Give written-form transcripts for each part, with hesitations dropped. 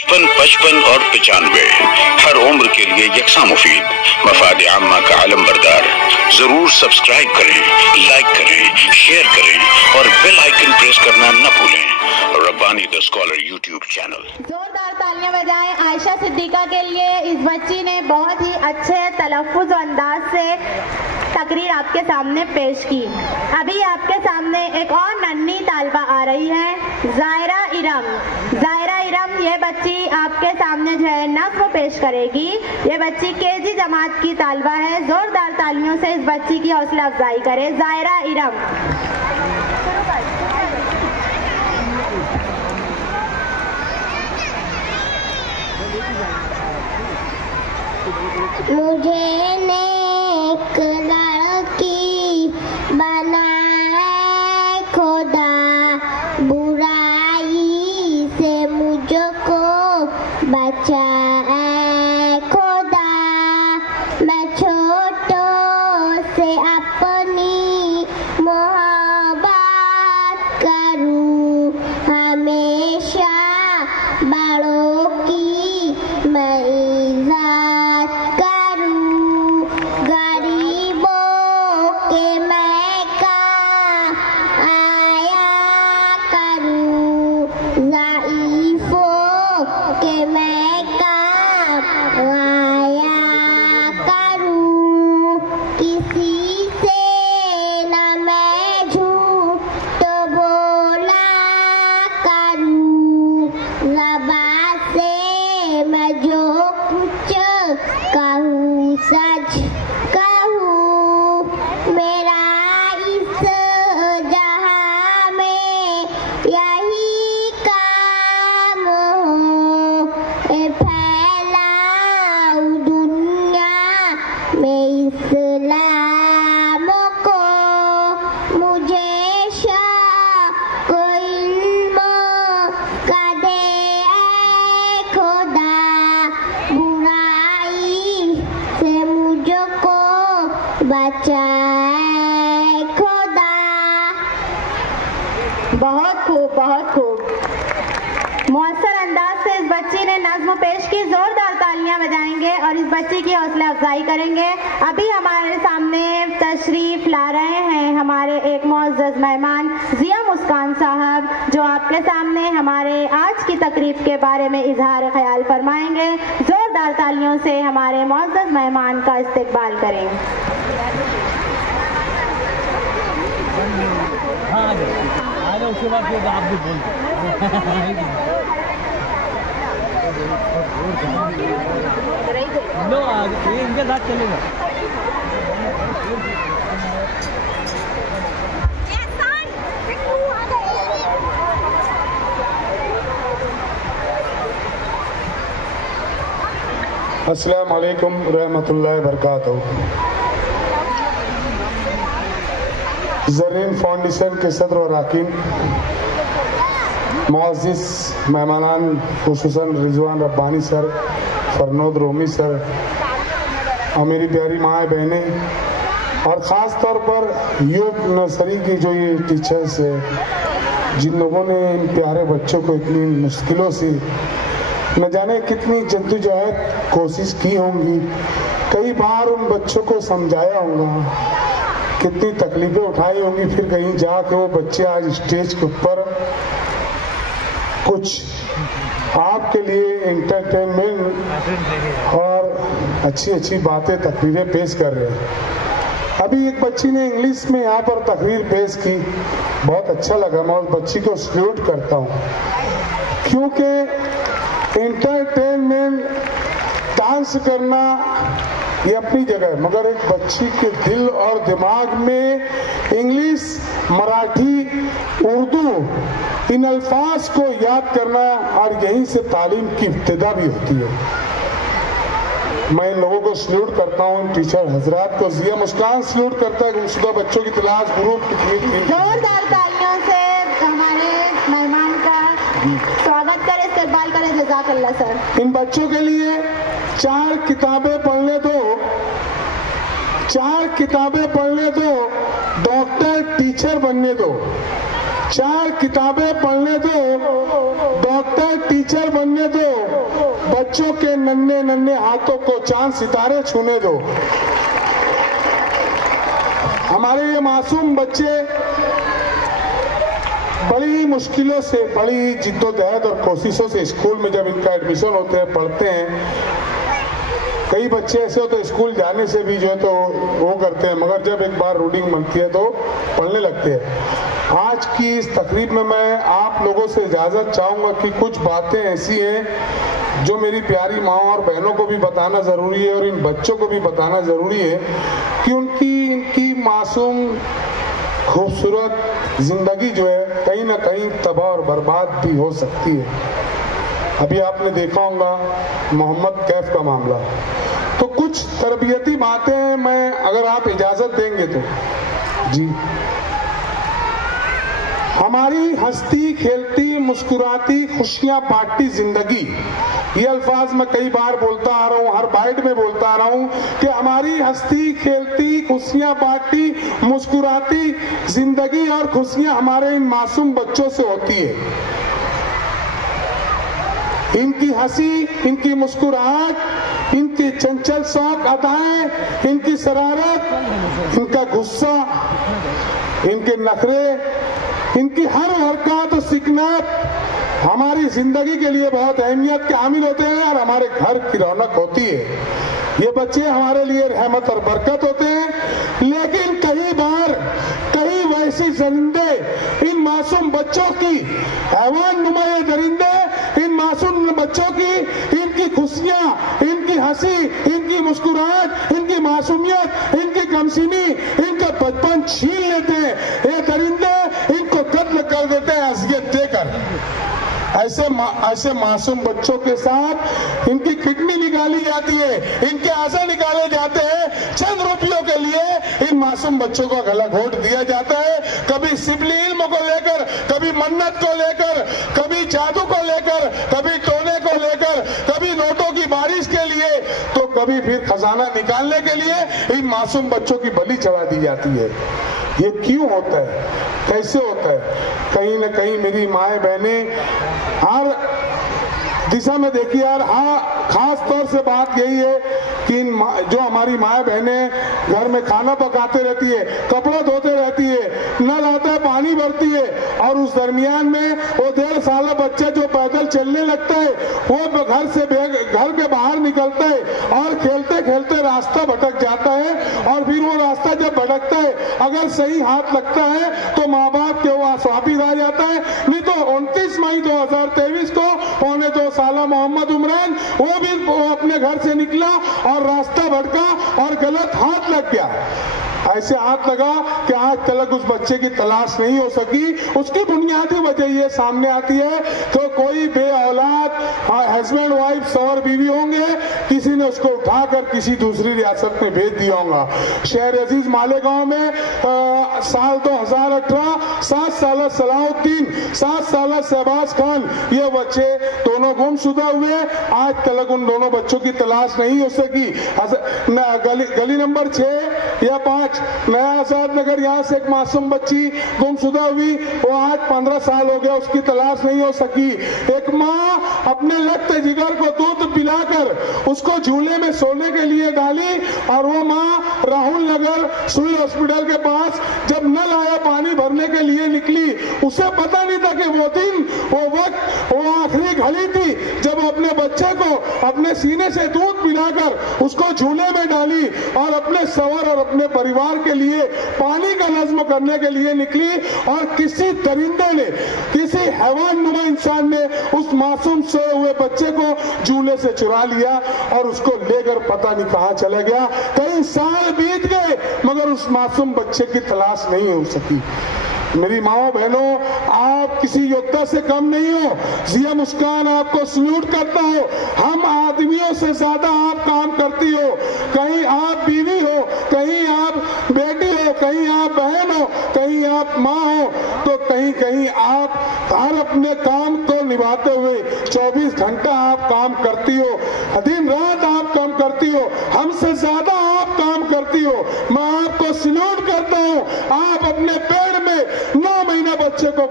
55 और 95 हर उम्र के लिए यकसा मुफीद, मफाद आम्मा का आलम बरदार। जरूर सब्सक्राइब करें, लाइक करें, शेयर करें और बेल आइकन प्रेस करना न भूलें। Rabbani the scholar YouTube channel. जोरदार तालियां बजाएं आयशा सिद्दीका के लिए। इस बच्ची ने बहुत ही अच्छे तलफ्फुज़ और अंदाज से तकरीर आपके सामने पेश की। अभी आपके सामने एक और नन्ही तालिबा आ रही है, ज़ायरा इरम। ज़ायरा इरम ये बच्ची आपके सामने जो है नज़्म पेश करेगी। ये बच्ची केजी जमात की तालिबा है। जोरदार तालियों से इस बच्ची की हौसला अफजाई करें। ज़ायरा इरम। मुझे नेक लड़की बनाए खुदा, बुराई से मुझको बचाए खुदा। मैं छोटों से अपनी मोहब्बत करूं, हमेशा बड़ों की मैं इज़्ज़त करूं। गरीबों के मैं काम आया करूं, ज़ईफ़ों के मैं काम आया करूं। किसी से न मैं झूठ तो बोला करूं, ज़बान से मैं जो कुछ कहूँ सच कहूँ। मेरा इस जहाँ में यही काम हो, फैलाऊं दुनिया में इस्लाम को। मुझे शौक़ इल्म का दे खुदा, बुराई से मुझको बचाए खुदा। बहुत खूब, बहुत खूब। मुअस्सर अंदाज से इस बच्ची ने नज़्म पेश की। जोरदार तालियां बजाएंगे और इस बच्ची की हौसला अफजाई करेंगे। अभी हमारे सामने तशरीफ ला रहे हैं हमारे एक मुअज़्ज़ज़ मेहमान जिया मुस्कान साहब, जो आपके सामने हमारे आज की तकरीब के बारे में इजहार ख्याल फरमाएंगे। जोरदार तालियों से हमारे मुअज़्ज़ज़ मेहमान का इस्तकबाल करें। उसके बाद फिर आप भी बोल लो, इनके साथ चलेगा। अस्सलाम वालेकुम रहमतुल्लाहि बरकातहू। ज़रीन फाउंडेशन के सदर और अरकान, मुअज़्ज़िज़ मेहमानान, खुसूसन रिजवान रब्बानी सर, फरनोद रोमी सर, और मेरी प्यारी माँ बहनें, और ख़ास तौर पर योग नर्सरी की जो ये टीचर्स है, जिन लोगों ने इन प्यारे बच्चों को इतनी मुश्किलों से न जाने कितनी जद्दोजहद कोशिश की होंगी, कई बार उन बच्चों को समझाया होगा, कितनी तकलीफें उठाई होंगी, फिर कहीं जाके वो बच्चे आज स्टेज के ऊपर कुछ आपके लिए एंटरटेनमेंट और अच्छी अच्छी बातें, तकरीरें पेश कर रहे हैं। अभी एक बच्ची ने इंग्लिश में यहाँ पर तकरीर पेश की, बहुत अच्छा लगा। मैं उस बच्ची को सल्यूट करता हूँ, क्योंकि एंटरटेनमेंट डांस करना ये अपनी जगह है, मगर एक बच्ची के दिल और दिमाग में इंग्लिश, मराठी, उर्दू, इन अल्फाज को याद करना, और यहीं से तालीम की इब्तिदा भी होती है। मैं इन लोगों को सल्यूट करता हूँ, टीचर हजरात को। जिया मुस्कान सल्यूट करता है गुमशुदा बच्चों की तलाश ग्रुप। जोरदार तालियों से हमारे मेहमान का स्वागत करें, इस्तकबाल करें। जज़ाकल्लाह सर। इन बच्चों के लिए 4 किताबें पढ़ने दो, 4 किताबें पढ़ने दो, डॉक्टर टीचर बनने दो। 4 किताबें पढ़ने दो, डॉक्टर टीचर बनने दो, बच्चों के नन्हे नन्हे हाथों को चांद सितारे छूने दो। हमारे ये मासूम बच्चे बड़ी मुश्किलों से, बड़ी जिद्दोजहद और कोशिशों से स्कूल में जब इनका एडमिशन होते हैं, पढ़ते हैं, कई बच्चे ऐसे होते हैं स्कूल जाने से भी जो है तो वो करते हैं, मगर जब एक बार रूटीन बनती है तो पढ़ने लगते हैं। आज की इस तकरीब में मैं आप लोगों से इजाजत चाहूंगा कि कुछ बातें ऐसी हैं जो मेरी प्यारी माँ और बहनों को भी बताना जरूरी है और इन बच्चों को भी बताना जरूरी है कि इनकी मासूम खूबसूरत जिंदगी जो है कहीं ना कहीं तबाह और बर्बाद भी हो सकती है। अभी आपने देखा होगा मोहम्मद कैफ का मामला, तो कुछ तरबियती बातें मैं, अगर आप इजाजत देंगे तो जी। हमारी हंसती खेलती मुस्कुराती खुशियां बांटती जिंदगी, ये अल्फाज मैं कई बार बोलता आ रहा हूं, हर बाइट में बोलता आ रहा हूं कि हमारी हंसती खेलती खुशियां बांटती मुस्कुराती जिंदगी और खुशियां हमारे इन मासूम बच्चों से होती है। इनकी हंसी, इनकी मुस्कुराहट, इनकी चंचल शौक अदाएं, इनकी शरारत, इनका गुस्सा, इनके नखरे, इनकी हर हरकत और सिकनत हमारी जिंदगी के लिए बहुत अहमियत के हामिल होते हैं और हमारे घर की रौनक होती है। ये बच्चे हमारे लिए रहमत और बरकत होते हैं, लेकिन कई बार कई वैसे दरिंदे इन मासूम बच्चों की, हैवान नुमा ये दरिंदे इन मासूम बच्चों की, इनकी खुशियां, इनकी हंसी, इनकी मुस्कुराहट, इनकी मासूमियत, इनकी कमसीनी, इनका बचपन छीन लेते हैं। ये दरिंदे इनको कत्ल कर देते हैं अज़ियत देकर। ऐसे मासूम बच्चों के साथ इनकी किडनी निकाली जाती है, इनके आज़ा निकाले जाते हैं, चंद रुपयों के लिए इन मासूम बच्चों को गला घोट दिया जाता है। कभी सिबली इल्म को लेकर, कभी मन्नत को लेकर, कभी जादू को लेकर, कभी टोने को लेकर, कभी नोटों की बारिश के लिए, तो कभी फिर खजाना निकालने के लिए इन मासूम बच्चों की बलि चढ़ा दी जाती है। ये क्यों होता है, कैसे होता है? कहीं ना कहीं मेरी माए बहनें हर दिशा में देखिए यार, हाँ, खास तौर से बात यही है कि जो हमारी माए बहनें घर में खाना पकाते रहती है, कपड़ा धोते रहती है, नल आता है पानी भरती है, और उस दरमियान में वो 1.5 साल बच्चा जो पैदल चलने लगता है वो घर के बाहर निकलता है और खेलते खेलते रास्ता भटक जाता है, और फिर वो रास्ता जब भटकता है अगर सही हाथ लगता है तो माँ बाप के वो वापिस आ जाता है। नहीं तो 29 मई 2023 को 2.25 साल मोहम्मद उमरान वो अपने घर से निकला और रास्ता भटका और गलत हाथ लग गया। ऐसे हाथ लगा कि आज तक उस बच्चे की तलाश नहीं हो सकी। उसकी बुनियादी वजह ये सामने आती है तो कोई बे औलाद हस्बैंड वाइफ सौर बीवी होंगे, किसी ने उसको उठाकर किसी दूसरी रियासत में भेज दिया होगा। शहर अजीज मालेगांव में साल 2018 7 साल सलाहुद्दीन, 7 साल शहबाज खान, ये बच्चे दोनों गुमशुदा हुए। आज तक उन दोनों बच्चों की तलाश नहीं हो सकी। गली नंबर 6 या 5 नया आजाद नगर, यहाँ से एक मासूम बच्ची गुमशुदा हुई, वो आज 15 साल हो गया, उसकी तलाश नहीं हो सकी। एक माँ अपने लख्त जिगर को दूध पिलाकर उसको झूले में सोने के लिए डाली, और वो माँ राहुल नगर सिविल हॉस्पिटल के पास जब नल आया पानी भरने के लिए निकली, उसे पता नहीं था कि वो दिन, वो वक्त, वो आखिरी घड़ी थी जब अपने बच्चे को अपने सीने से दूध पिलाकर उसको झूले में डाली और अपने सवर और अपने परिवार के लिए पानी का नज्म करने के लिए निकली, और किसी दरिंदे ने, किसी हैवान नुमा इंसान ने उस मासूम सोए हुए बच्चे को झूले से चुरा लिया और उसको लेकर पता नहीं कहां चला गया। कई साल बीत गए मगर उस मासूम बच्चे की तलाश नहीं हो सकी। मेरी माओ बहनों, आप किसी योद्धा से कम नहीं हो। जिया मुस्कान आपको सल्यूट करता हो। हम आदमियों से ज्यादा आप काम करती हो। कहीं आप बीवी हो, कहीं आप बेटी हो, कहीं आप बहन हो, कहीं आप माँ हो, तो कहीं कहीं आप हर अपने काम को निभाते हुए 24 घंटा आप काम करती हो, दिन रात आप काम करती हो, हमसे ज्यादा आप काम करती हो। मैं आपको सल्यूट करता हूँ। आप अपने पेड़ में 9 महीना बच्चे को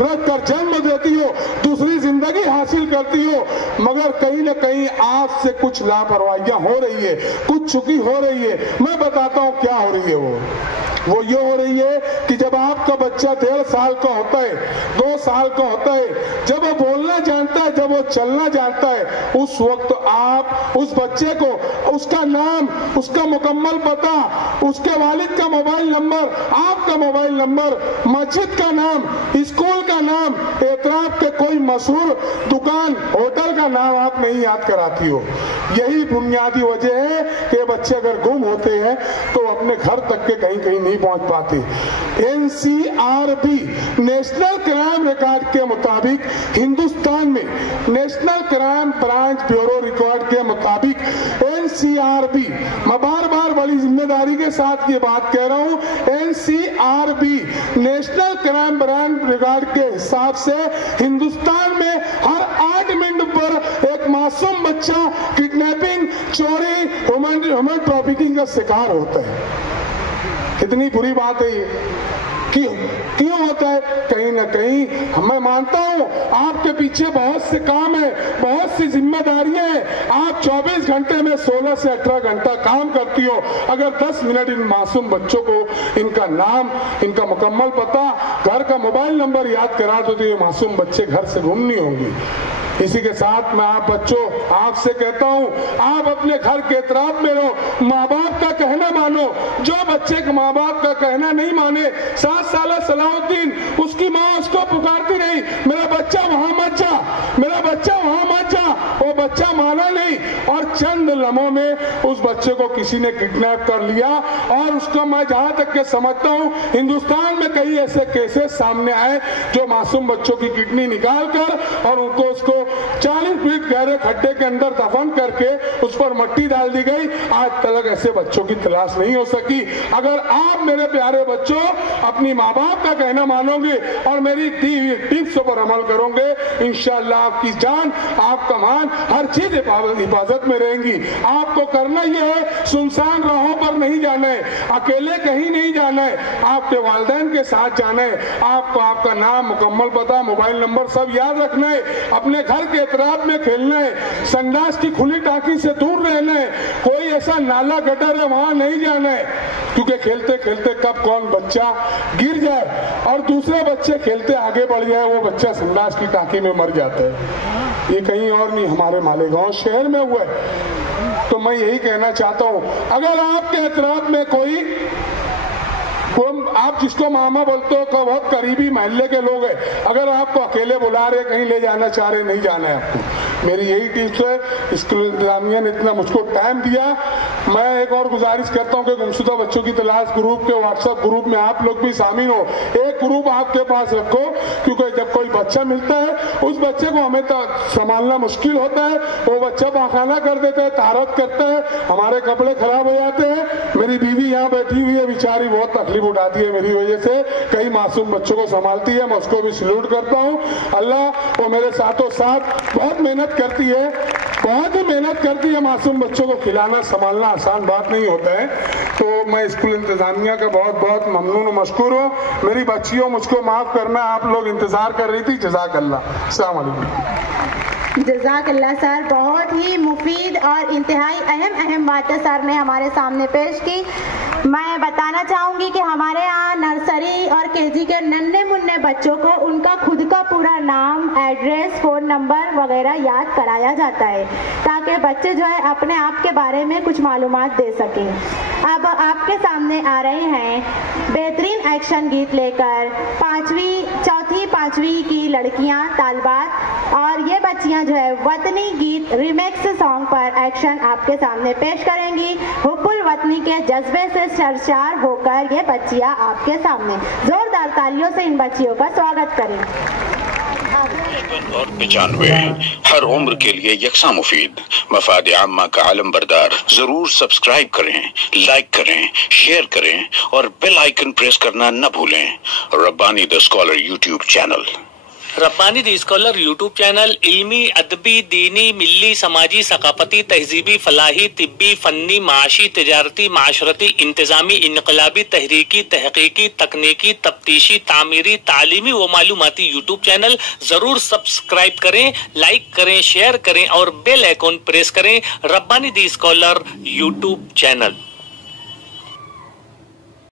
रख कर जन्म देती हो, दूसरी जिंदगी हासिल करती हो, मगर कहीं ना कहीं आपसे कुछ लापरवाहियां हो रही है, कुछ चुकी हो रही है। मैं बताता हूं क्या हो रही है। वो ये हो रही है कि जब आपका बच्चा 1.5 साल का होता है, 2 साल का होता है, जब वो बोलना जानता है, जब वो चलना जानता है, उस वक्त आप उस बच्चे को उसका नाम, उसका मुकम्मल पता, उसके वालिद का मोबाइल नंबर, आपका मोबाइल नंबर, मस्जिद का नाम, स्कूल का नाम, एतराफ के कोई मशहूर दुकान, होटल का नाम आप नहीं याद कराती हो। यही बुनियादी वजह है कि बच्चे अगर गुम होते हैं तो अपने घर तक के कहीं कहीं नहीं पहुंच पाते। NCRB नेशनल क्राइम रिकॉर्ड के मुताबिक हिंदुस्तान में national crime branch bureau record के मुताबिक NCRB, मैं बार बार बड़ी जिम्मेदारी के साथ ये बात कह रहा हूं, NCRB national crime branch record के हिसाब से हिंदुस्तान में हर 8 मिनट पर एक मासूम बच्चा किडनैपिंग, चोरी, ह्यूमन ट्रैफिकिंग का शिकार होता है। कितनी बुरी बात है ये। क्यों होता है? कहीं ना कहीं मैं मानता हूं आपके पीछे बहुत से काम है, बहुत सी जिम्मेदारियां हैं। आप 24 घंटे में 16 से 18 घंटा काम करती हो। अगर 10 मिनट इन मासूम बच्चों को इनका नाम, इनका मुकम्मल पता, घर का मोबाइल नंबर याद करा दो तो ये मासूम बच्चे घर से गुम नहीं होंगे। इसी के साथ मैं आप बच्चों आपसे कहता हूं, आप अपने घर के एतराफ में रहो, माँ बाप का कहना मानो। जो बच्चे के माँ बाप का कहना नहीं माने, 7 साल सलाउद्दीन, उसकी माँ उसको पुकारती रही, मेरा बच्चा वहां मत जा, मेरा बच्चा वहां मत जा। वो बच्चा माना नहीं और चंद लम्हों में उस बच्चे को किसी ने किडनैप कर लिया। और उसको मैं जहां तक के समझता हूं, हिंदुस्तान में कई ऐसे केसेस सामने आए जो मासूम बच्चों की किडनी निकाल कर और उनको उसको 40 फीट गहरे खड्डे के अंदर दफन करके उस पर मिट्टी डाल दी गई। आज तक ऐसे बच्चों की तलाश नहीं हो सकी। अगर आप मेरे प्यारे बच्चों अपनी माँ बाप का कहना मानोगे और मेरी दी हुई टिप्स पर अमल करोगे, इंशाअल्लाह आपकी जान, आपका मान, हर चीज हिफाजत में रहेंगी। आपको करना यह है, सुनसान राहों पर नहीं जाना है, अकेले कहीं नहीं जाना है, आपके वालिदैन के साथ जाना है। आपको आपका नाम, मुकम्मल पता, मोबाइल नंबर सब याद रखना है। अपने घर के एतराफ में खेलना है, संडास की खुली टांकी से दूर रहना है, कोई ऐसा नाला गटर है वहां नहीं जाना है, क्योंकि खेलते खेलते कब कौन बच्चा गिर जाए और दूसरे बच्चे खेलते आगे बढ़ जाए, वो बच्चा संडास की टांकी में मर जाता है। ये कहीं और नहीं, हमारे मालेगांव शहर में हुआ है। तो मैं यही कहना चाहता हूं, अगर आपके एतराफ में कोई आप जिसको मामा बोलते हो का बहुत करीबी मोहल्ले के लोग हैं, अगर आपको अकेले बुला रहे, कहीं ले जाना चाह रहे, नहीं जाना है आपको, मेरी यही टिप्स है। स्कूल इंतजामिया ने इतना मुझको टाइम दिया। मैं एक और गुजारिश करता हूँ कि गुमशुदा बच्चों की तलाश ग्रुप के व्हाट्सएप ग्रुप में आप लोग भी शामिल हो। एक ग्रुप आपके पास रखो, क्योंकि जब कोई बच्चा मिलता है उस बच्चे को हमें तो संभालना मुश्किल होता है। वो बच्चा पाखाना कर देता है, तारत करता है, हमारे कपड़े खराब हो जाते हैं। मेरी बीवी यहाँ बैठी हुई है, बेचारी बहुत तकलीफ उठाती है मेरी वजह से, कई मासूम बच्चों को संभालती है। मैं उसको भी सैल्यूट करता हूँ। अल्लाह वो मेरे साथों साथ बहुत मेहनत करती है, बहुत ही मेहनत करती है। मासूम बच्चों को खिलाना संभालना आसान बात नहीं होता है। तो मैं स्कूल इंतजामिया का बहुत बहुत ममनून और मशकूर हूँ। मेरी बच्चियों, मुझको माफ करना, आप लोग इंतजार कर रही थी। जज़ाकल्लाह। अस्सलाम वालेकुम। जज़ाकल्लाह सर, बहुत ही मुफीद और इंतहाई अहम बातें सर ने हमारे सामने पेश की। मैं बताना चाहूँगी कि हमारे यहाँ नर्सरी और केजी के नन्हे मुन्ने बच्चों को उनका खुद का पूरा नाम, एड्रेस, फ़ोन नंबर वगैरह याद कराया जाता है, ताकि बच्चे जो है अपने आप के बारे में कुछ मालूमात दे सकें। अब आपके सामने आ रहे हैं बेहतरीन एक्शन गीत लेकर चौथी पांचवी की लड़कियां तालबात, और ये बच्चियां जो है वतनी गीत रिमिक्स सॉन्ग पर एक्शन आपके सामने पेश करेंगी। हुब्बुल वतनी के जज्बे से सरशार होकर ये बच्चियां आपके सामने, जोरदार तालियों से इन बच्चियों का स्वागत करें। और 95 हर उम्र के लिए यकसा मुफीद, मफाद आम्मा का आलम बरदार। जरूर सब्सक्राइब करें, लाइक करें, शेयर करें और बेल आइकन प्रेस करना न भूलें। Rabbani the scholar YouTube channel. Rabbani the scholar YouTube channel इल्मी, अदबी, दीनी, मिल्ली, समाजी, सकाफती, तहजीबी, फलाही, तिब्बी, फन्नी, माशी, तिजारती, माशरती, इंतजामी, इनकलाबी, तहरीकी, तहकीकी, तकनीकी, तफ्तीशी, तामीरी, तालीमी व मालूमाती यूट्यूब चैनल जरूर सब्सक्राइब करें, लाइक करें, शेयर करें और बेल आइकॉन प्रेस करें। Rabbani the scholar YouTube channel.